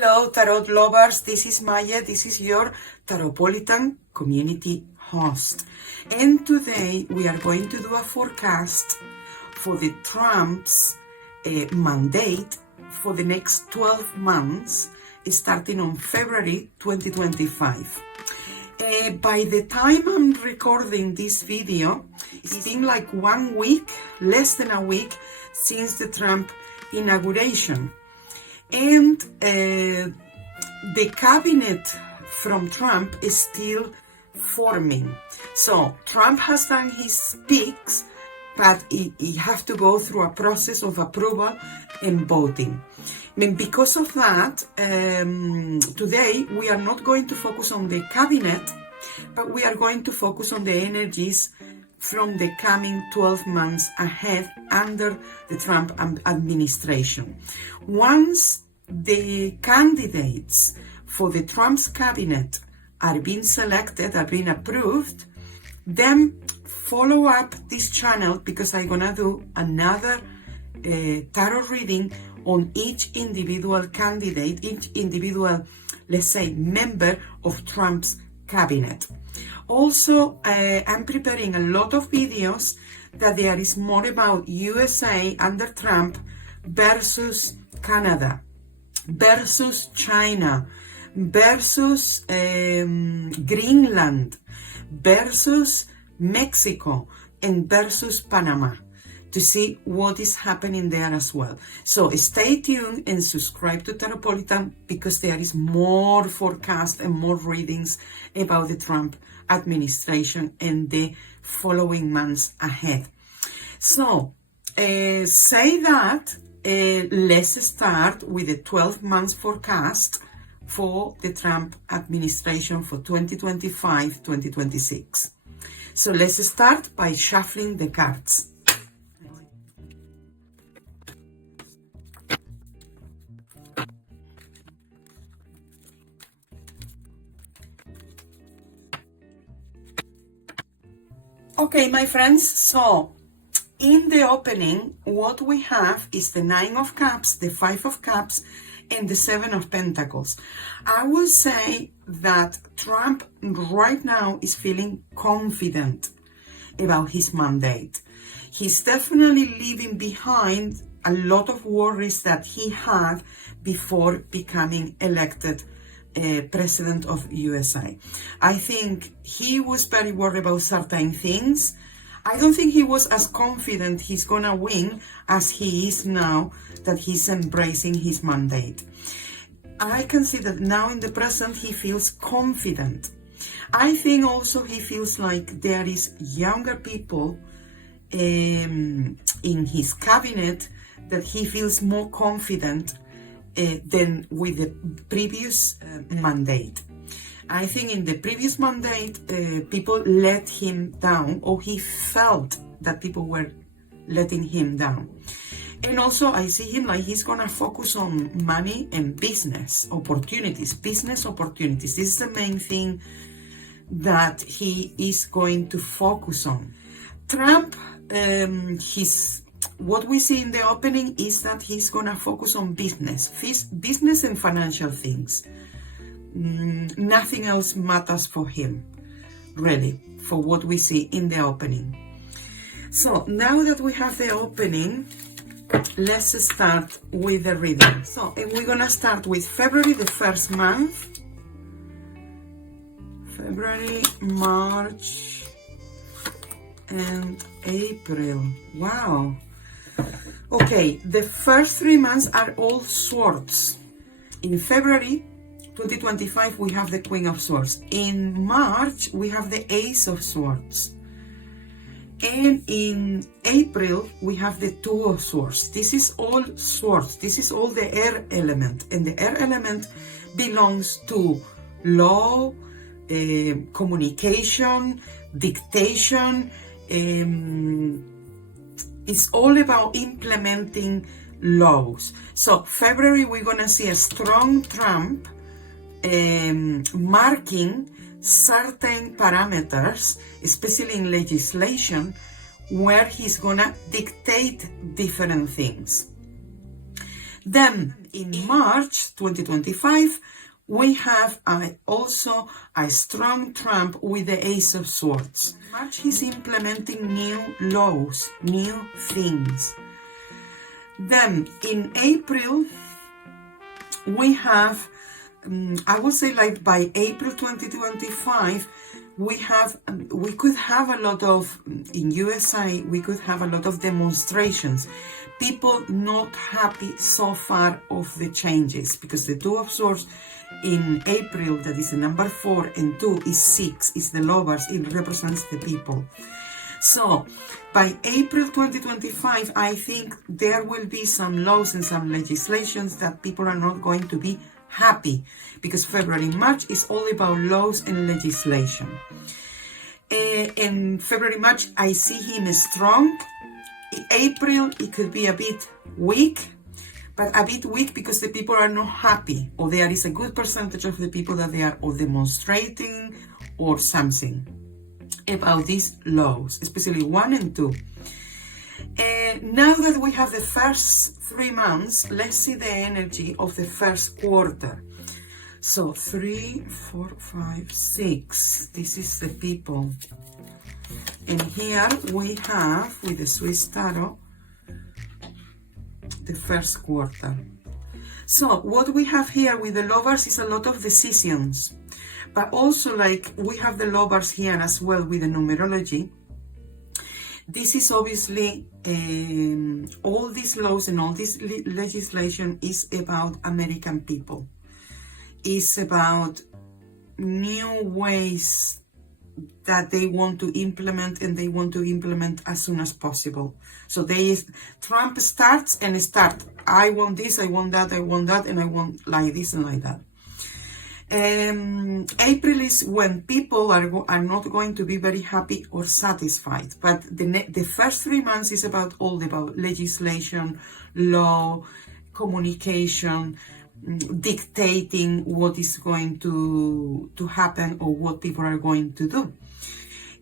Hello, Tarot lovers. This is Maya. This is your Taropolitan community host. And today we are going to do a forecast for the Trump's mandate for the next 12 months, starting on February 2025. By the time I'm recording this video, it's been like 1 week, less than a week, since the Trump inauguration. And the cabinet from Trump is still forming. So Trump has done his speaks, but he have to go through a process of approval and voting. I mean, because of that, today we are not going to focus on the cabinet, but we are going to focus on the energies from the coming 12 months ahead under the Trump administration. Once the candidates for the Trump's cabinet are being selected, are being approved, then follow up this channel because I'm gonna do another tarot reading on each individual candidate, each individual, let's say, member of Trump's cabinet. Also, I'm preparing a lot of videos that there is more about USA under Trump versus Canada, versus China, versus Greenland, versus Mexico, and versus Panama, to see what is happening there as well. So stay tuned and subscribe to Taropolitan because there is more forecast and more readings about the Trump administration and the following months ahead. So say that, let's start with the 12 months forecast for the Trump administration for 2025-2026. So let's start by shuffling the cards. Okay, my friends, so in the opening, what we have is the 9 of Cups, the 5 of Cups, and the 7 of Pentacles. I will say that Trump right now is feeling confident about his mandate. He's definitely leaving behind a lot of worries that he had before becoming elected president of USA. I think he was very worried about certain things. I don't think he was as confident he's gonna win as he is now that he's embracing his mandate. I can see that now in the present he feels confident. I think also he feels like there is younger people in his cabinet that he feels more confident than with the previous mandate. I think in the previous mandate, people let him down, or he felt that people were letting him down. And also I see him like he's gonna focus on money and business opportunities, This is the main thing that he is going to focus on. Trump, what we see in the opening is that he's gonna focus on business and financial things. Nothing else matters for him, really, for what we see in the opening. So now that we have the opening, let's start with the reading. So and we're gonna start with February, the first month. February, March, and April. Wow. Okay, the first 3 months are all swords. In February 2025, we have the Queen of Swords. In March, we have the Ace of Swords. And in April, we have the Two of Swords. This is all swords. This is all the air element. And the air element belongs to law, communication, dictation. It's all about implementing laws. So February, we're going to see a strong Trump marking certain parameters, especially in legislation, where he's going to dictate different things. Then in March 2025, we have also a strong Trump with the Ace of Swords. In March, he's implementing new laws, new things. Then in April, we have, I would say like by April 2025, we could have a lot of, in USA, we could have a lot of demonstrations. People not happy so far of the changes, because the Two of Swords in April, that is the number 4, and 2 is 6, is the lovers, it represents the people. So by April 2025, I think there will be some laws and some legislations that people are not going to be happy, because February and March is all about laws and legislation. In February, March, I see him strong. In April, it could be a bit weak, but a bit weak because the people are not happy, or there is a good percentage of the people that they are or demonstrating or something about these laws, especially 1 and 2. Now that we have the first 3 months, let's see the energy of the first quarter. So 3, 4, 5, 6. This is the people. And here we have, with the Swiss Tarot, the first quarter. So what we have here with the lovers is a lot of decisions. But also, like, we have the lovers here as well with the numerology. This is obviously, all these laws and all this legislation is about American people. It's about new ways that they want to implement, and they want to implement as soon as possible. So Trump starts, I want this, I want that, and I want like this and like that. April is when people are not going to be very happy or satisfied, but the first 3 months is all about legislation, law, communication, dictating what is going to happen or what people are going to do.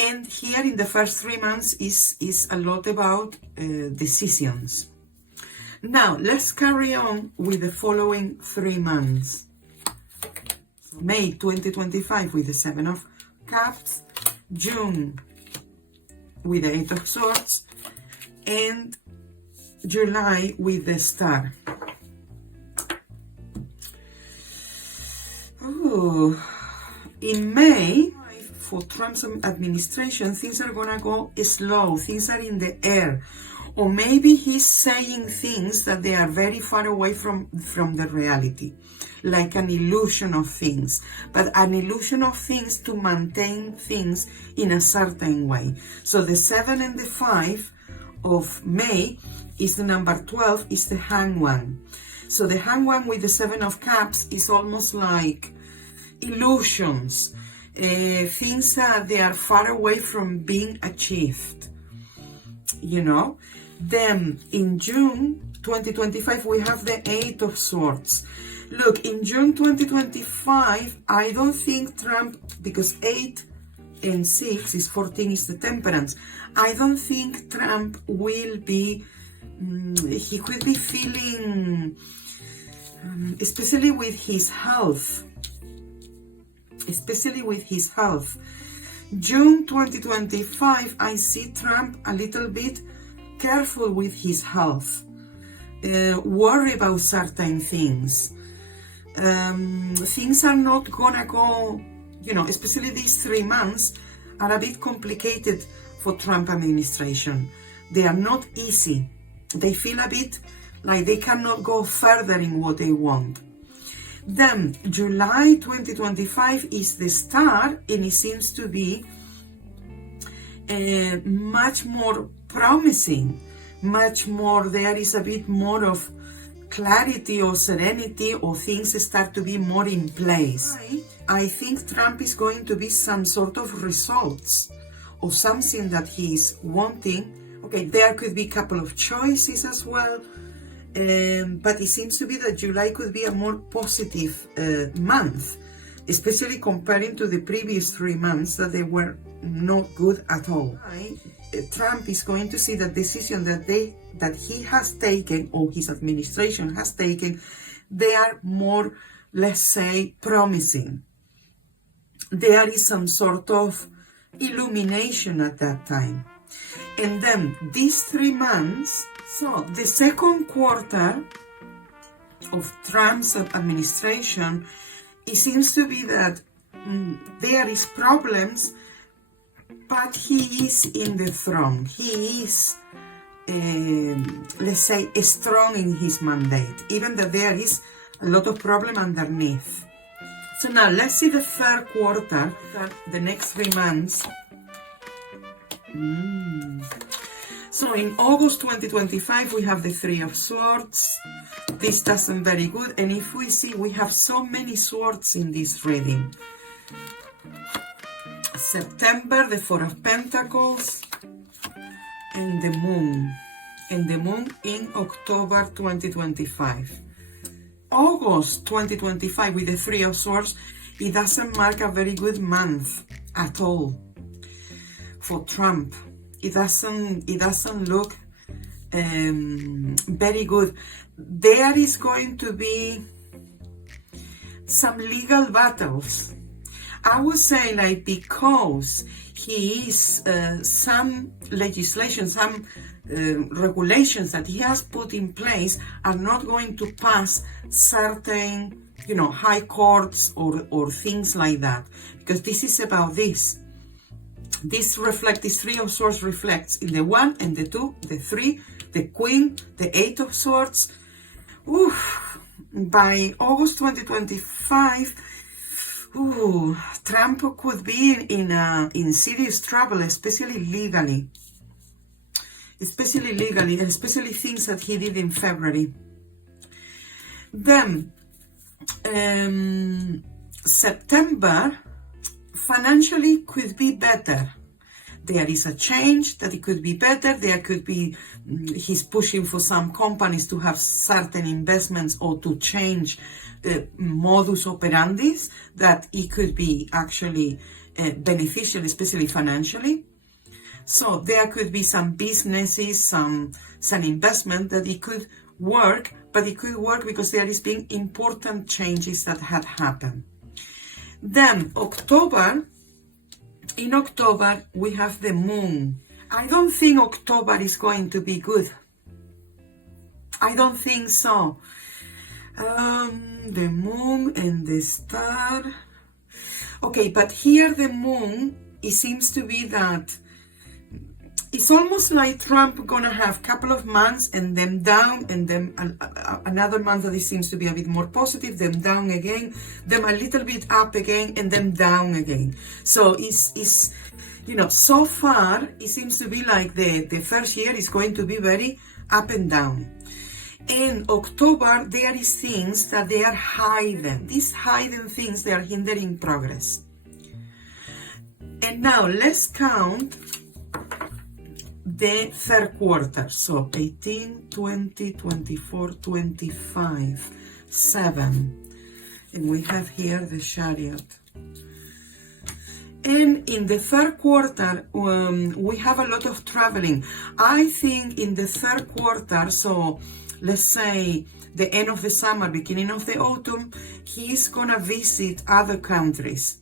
And here in the first 3 months is a lot about decisions. Now let's carry on with the following 3 months. May 2025 with the 7 of Cups, June with the 8 of Swords, and July with the Star. Ooh. In May, for Trump's administration, things are gonna go slow, things are in the air. Or maybe he's saying things that they are very far away from the reality, like an illusion of things, but an illusion of things to maintain things in a certain way. So the 7 and the 5 of May is the number 12, is the Hanged One. So the Hanged One with the 7 of Cups is almost like illusions, things that they are far away from being achieved, you know. Then in June 2025 we have the 8 of Swords. Look, in June 2025 I don't think Trump, because 8 and 6 is 14, is the Temperance, I don't think Trump will be, he could be feeling, especially with his health, June 2025, I see Trump a little bit careful with his health, worry about certain things. Things are not gonna go, you know, especially these 3 months are a bit complicated for Trump administration. They are not easy. They feel a bit like they cannot go further in what they want. Then July 2025 is the Star, and it seems to be much more promising, much more, there is a bit more of clarity or serenity, or things start to be more in place. I think Trump is going to be some sort of results or something that he's wanting. Okay, there could be a couple of choices as well, but it seems to be that July could be a more positive month, especially comparing to the previous 3 months that they were not good at all. Trump is going to see the decision that that he has taken, or his administration has taken, they are more, let's say, promising. There is some sort of illumination at that time. And then these 3 months, so the second quarter of Trump's administration, it seems to be that there is problems, but he is in the throne. He is, let's say, strong in his mandate, even though there is a lot of problem underneath. So now let's see the third quarter, the next 3 months. So in August 2025, we have the 3 of Swords. This doesn't very good. And if we see, we have so many swords in this reading. September, the 4 of Pentacles, and the Moon. And the Moon in October 2025. August 2025 with the 3 of Swords, it doesn't mark a very good month at all for Trump. It doesn't look very good. There is going to be some legal battles. I would say, like, because he is some legislation, some regulations that he has put in place are not going to pass certain, high courts or things like that. Because this is about this. This 3 of Swords reflects in the 1 and the 2, the 3, the Queen, the 8 of Swords. By August 2025, Trump could be in serious trouble, especially legally. Especially things that he did in February. Then, September, financially could be better. There is a change that it could be better. There could be, he's pushing for some companies to have certain investments or to change modus operandis, that it could be actually beneficial, especially financially. So there could be some businesses, some investment that it could work, but it could work because there is being important changes that had happened. Then in October, we have the Moon. I don't think October is going to be good. I don't think so. The Moon and the Star. Okay, but here the Moon, it seems to be that it's almost like Trump gonna have a couple of months and then down, and then another month that it seems to be a bit more positive, then down again, then a little bit up again, and then down again. So it's so far it seems to be like the first year is going to be very up and down. In October, there is things that they are hidden. These hidden things, they are hindering progress. And now let's count the third quarter. So 18, 20, 24, 25, 7. And we have here the Chariot. And in the third quarter, we have a lot of traveling. I think in the third quarter, so let's say the end of the summer, beginning of the autumn, he's gonna visit other countries.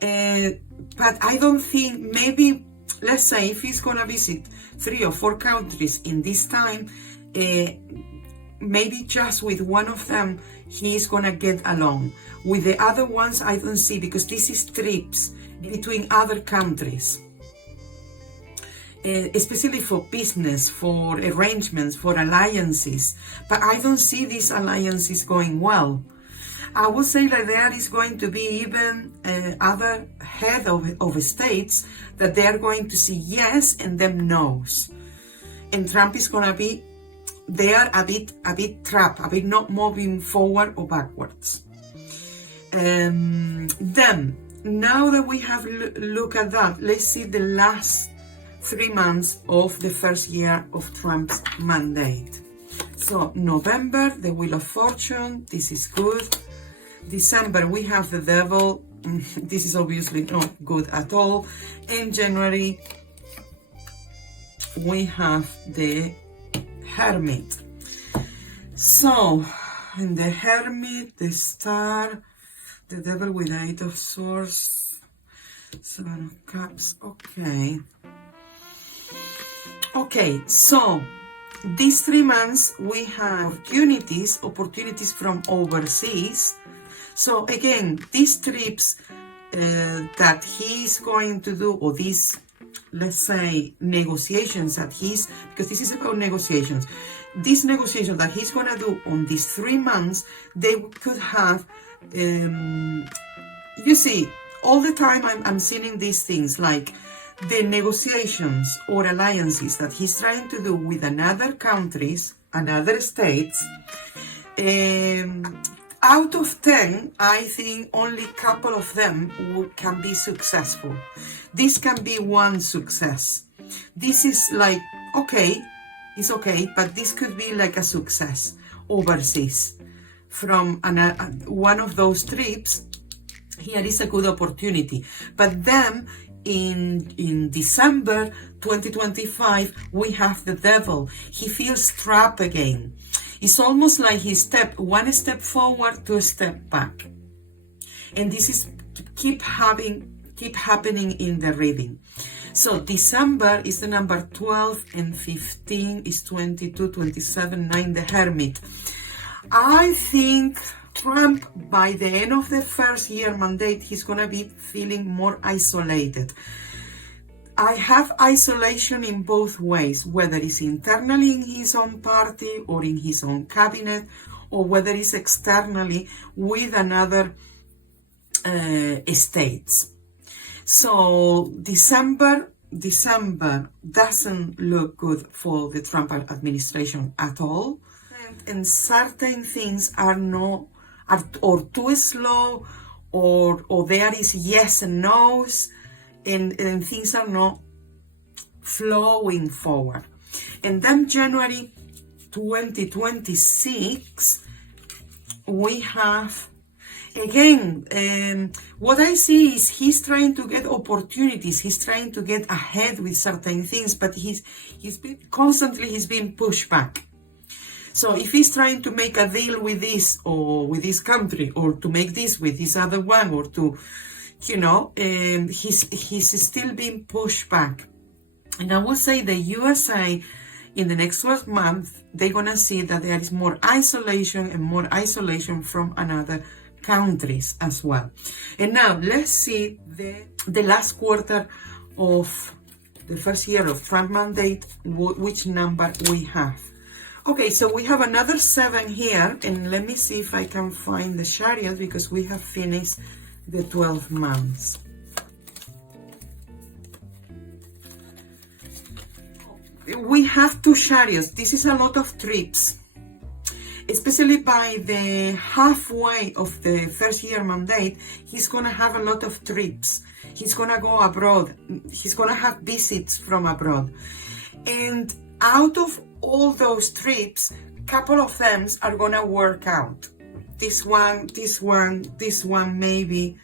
But I don't think, maybe, let's say if he's gonna visit 3 or 4 countries in this time, maybe just with one of them, he's gonna get along. With the other ones, I don't see, because this is trips between other countries. Especially for business, for arrangements, for alliances. But I don't see these alliances going well. I would say that there is going to be even other head of states that they are going to say yes and then no's. And Trump is going to be there a bit trapped, a bit not moving forward or backwards. Then, now that we have looked at that, let's see the last 3 months of the first year of Trump's mandate. So November, the Wheel of Fortune, this is good. December, we have the Devil, this is obviously not good at all. In January, we have the Hermit. So, in the Hermit, the Star, the Devil with 8 of Swords, 7 of Cups, okay. Okay, so, these 3 months, we have opportunities from overseas. So, again, these trips that he's going to do, or these, let's say, negotiations that because this is about negotiations. These negotiations that he's going to do on these 3 months, they could have, you see, all the time I'm seeing these things like the negotiations or alliances that he's trying to do with another countries, another states. Out of 10, I think only a couple of them can be successful. This can be one success. This is like, okay, it's okay, but this could be like a success overseas. From one of those trips, here is a good opportunity. But then in December 2025, we have the Devil. He feels trapped again. It's almost like he stepped 1 step forward, 2 steps back. And this is keep happening in the reading. So December is the number 12 and 15 is 22, 27, 9, the Hermit. I think Trump, by the end of the first year mandate, he's going to be feeling more isolated. I have isolation in both ways, whether it's internally in his own party or in his own cabinet, or whether it's externally with another states. So December doesn't look good for the Trump administration at all, and certain things are too slow, or there is yes and no's. And things are not flowing forward. And then January 2026, we have, again, what I see is he's trying to get opportunities. He's trying to get ahead with certain things, but he's been pushed back. So if he's trying to make a deal with this or with this country, or to make this with this other one, or to, he's still being pushed back. And I will say the USA, in the next 12 months, they're going to see that there is more isolation and more isolation from another countries as well. And now let's see the last quarter of the first year of Trump mandate, which number we have. Okay, so we have another 7 here, and let me see if I can find the Chariot, because we have finished the 12 months. We have 2 Chariots. This is a lot of trips, especially by the halfway of the first year mandate. He's going to have a lot of trips. He's going to go abroad. He's going to have visits from abroad. And out of all those trips, couple of them are going to work out. This one, maybe.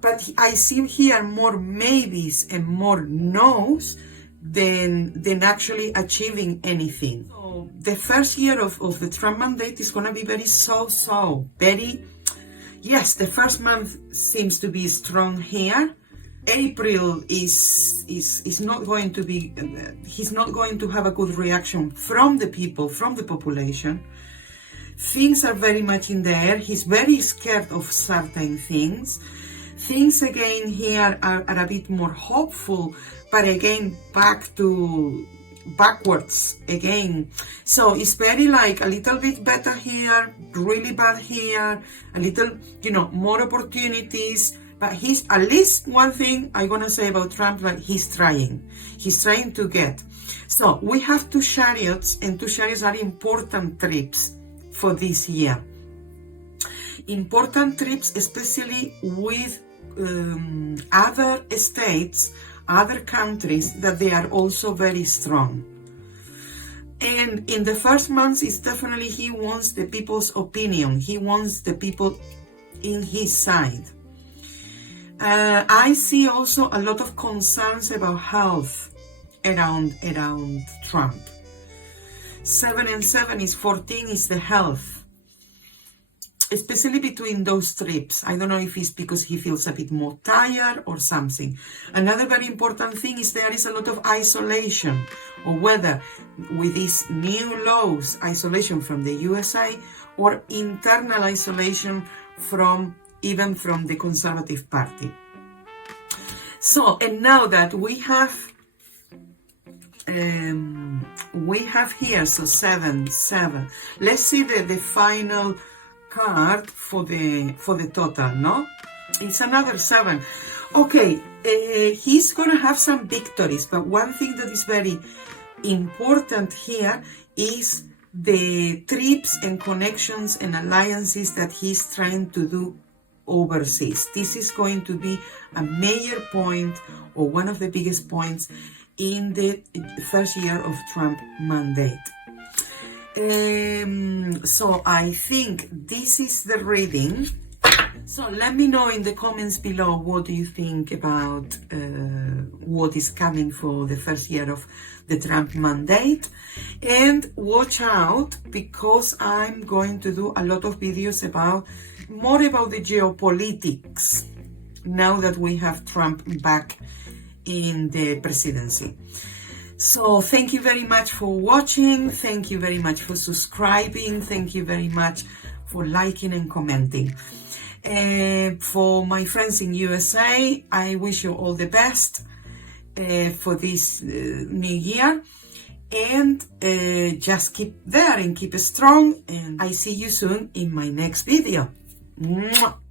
But I see here more maybes and more no's than actually achieving anything. So the first year of the Trump mandate is going to be very yes, the first month seems to be strong here. April is not going to be, he's not going to have a good reaction from the people, from the population. Things are very much in the air. He's very scared of certain things. Things again here are a bit more hopeful, but again backwards again. So it's very like a little bit better here, really bad here, a little, more opportunities. But he's, at least one thing I'm gonna say about Trump, like he's trying to get. So we have 2 Chariots, and 2 Chariots are important trips for this year. Important trips, especially with other states, other countries, that they are also very strong. And in the first months, it's definitely he wants the people's opinion. He wants the people in his side. I see also a lot of concerns about health around Trump. 7 and 7 is 14 is the health. Especially between those trips. I don't know if it's because he feels a bit more tired or something. Another very important thing is there is a lot of isolation, or whether with these new laws, isolation from the USA or internal isolation even from the Conservative Party. So, and now that we have here, so 7, 7. Let's see the final card for the total, no? It's another 7. Okay, he's gonna have some victories, but one thing that is very important here is the trips and connections and alliances that he's trying to do overseas. This is going to be a major point, or one of the biggest points in the first year of Trump mandate. So I think this is the reading. So let me know in the comments below what do you think about what is coming for the first year of the Trump mandate. And watch out, because I'm going to do a lot of videos more about the geopolitics now that we have Trump back in the presidency. So thank you very much for watching. Thank you very much for subscribing. Thank you very much for liking and commenting. For my friends in USA, I wish you all the best for this new year. And just keep there and keep strong. And I see you soon in my next video. Mwah.